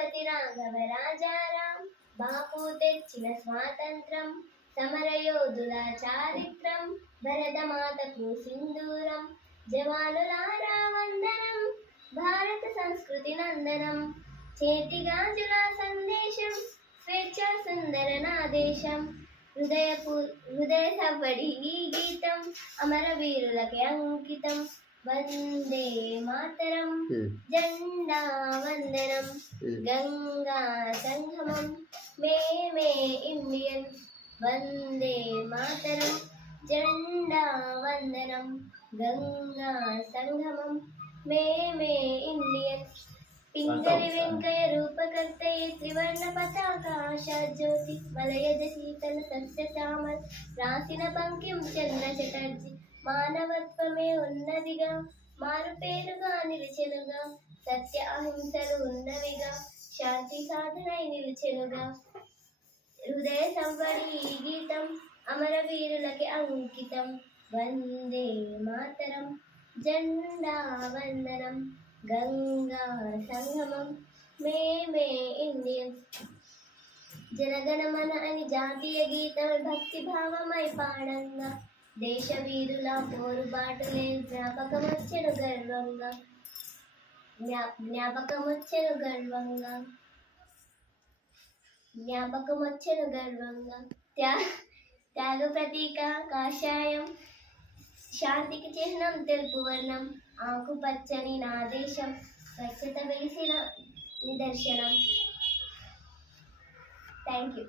రఘుపతి రాఘవ రాజారాం బాపు తెచ్చిన స్వాతంత్రం సమరయోధుల చారిత్రం భరతమాతకు సింధూరం జవానులారా వందనం భారత సంస్కృతి నందనం చేతిగాజుల సందేశం స్వేచ్ఛ సుందర నాదేశం హృదయ సవ్వడి ఈ గీతం అమరవీరులకి అంకితం వందే మాతరం జెండా వందనం గంగా సంగమం మేమే ఇండియన్ వందే మాతరం జెండా వందనం గంగా సంగమం మేమే ఇండియన్ పింగళి వెంకయ్య రూపకర్తయే త్రివర్ణ పతాకాశ జ్యోతి వలయజ శీతల సస్య శ్యామల్ రాసిన పంకిం చంద్ర చటర్జీ మానవత్వమే ఉన్నదిగా మారుపేరుగా నిలిచెనుగా సత్య అహింసలు ఉన్నవిగా శాంతి సాధనై నిలిచెనుగా హృదయ సంవడి ఈ గీతం అమరవీరులకి అంకితం వందే మాతరం జెండా వందనం గంగా సంగమం మేమే ఇండియన్స్ జనగణమన అని జాతీయ గీతం భక్తి భావమై పాడంగా దేశ వీరుల పోరుబాటులే జ్ఞాపకమొచ్చెను గర్వంగా జ్ఞాపకమొచ్చెను గర్వంగా త్యాగ ప్రతీక కాషాయం శాంతికి చిహ్నం తెలుపు వర్ణం ఆకుపచ్చని నా దేశం స్వచ్ఛత వెలిసిన నిదర్శనం. Thank you.